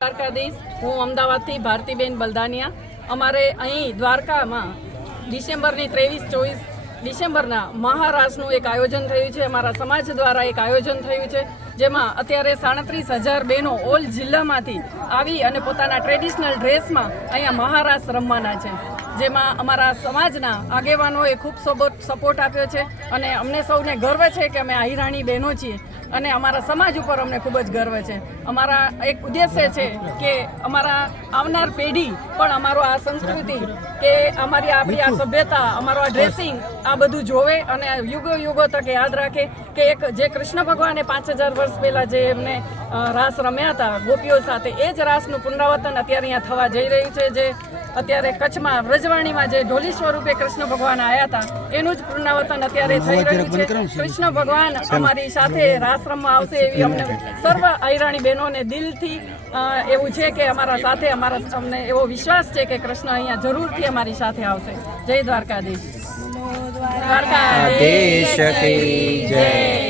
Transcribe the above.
દ્વારકાધીશ, હું અમદાવાદથી ભારતીબેન બલદાનિયા. અમારે અહીં દ્વારકામાં ડિસેમ્બરની 23-24 ડિસેમ્બરના મહારાસનું એક આયોજન થયું છે. અમારા સમાજ દ્વારા એક આયોજન થયું છે, જેમાં અત્યારે 37,000 બહેનો ઓલ જિલ્લામાંથી આવી અને પોતાના ટ્રેડિશનલ ડ્રેસમાં અહીંયા મહારાસ રમવાના છે. જેમાં અમારા સમાજના આગેવાનોએ ખૂબ સપોર્ટ આપ્યો છે અને અમને સૌને ગર્વ છે કે અમે આહિરાણી બહેનો છીએ અને અમારા સમાજ ઉપર અમને ખૂબ જ ગર્વ છે. અમારા એક ઉદ્દેશ્ય છે કે અમારા આવનાર પેઢી પણ અમારો આ સંસ્કૃતિ કે આપણી આ સભ્યતા, અમારો આ ડ્રેસિંગ આ બધું જોવે અને યુગો તક યાદ રાખે કે એક જે કૃષ્ણ ભગવાને 5000 વર્ષ પહેલાં જે એમને રાસ રમ્યા હતા ગોપીઓ સાથે, એ જ રાસનું પુનરાવર્તન અત્યારે અહીંયા થવા જઈ રહ્યું છે. જે અત્યારે કચ્છમાં વ્રજવાણીમાં જે ઢોલી સ્વરૂપે કૃષ્ણ ભગવાન આવ્યા હતા એનું જ પુનરાવર્તન અત્યારે થઈ રહ્યું છે. કૃષ્ણ ભગવાન અમારી સાથે રાસ રમવા આવશે એવી અમને સર્વ આહિરાણી બહેનોને દિલથી એવું છે કે અમારા સાથે અમને એવો વિશ્વાસ છે કે કૃષ્ણ અહીંયા જરૂરથી અમારી સાથે આવશે. જય દ્વારકાધીશ. દ્વારકાધીશ કી જય.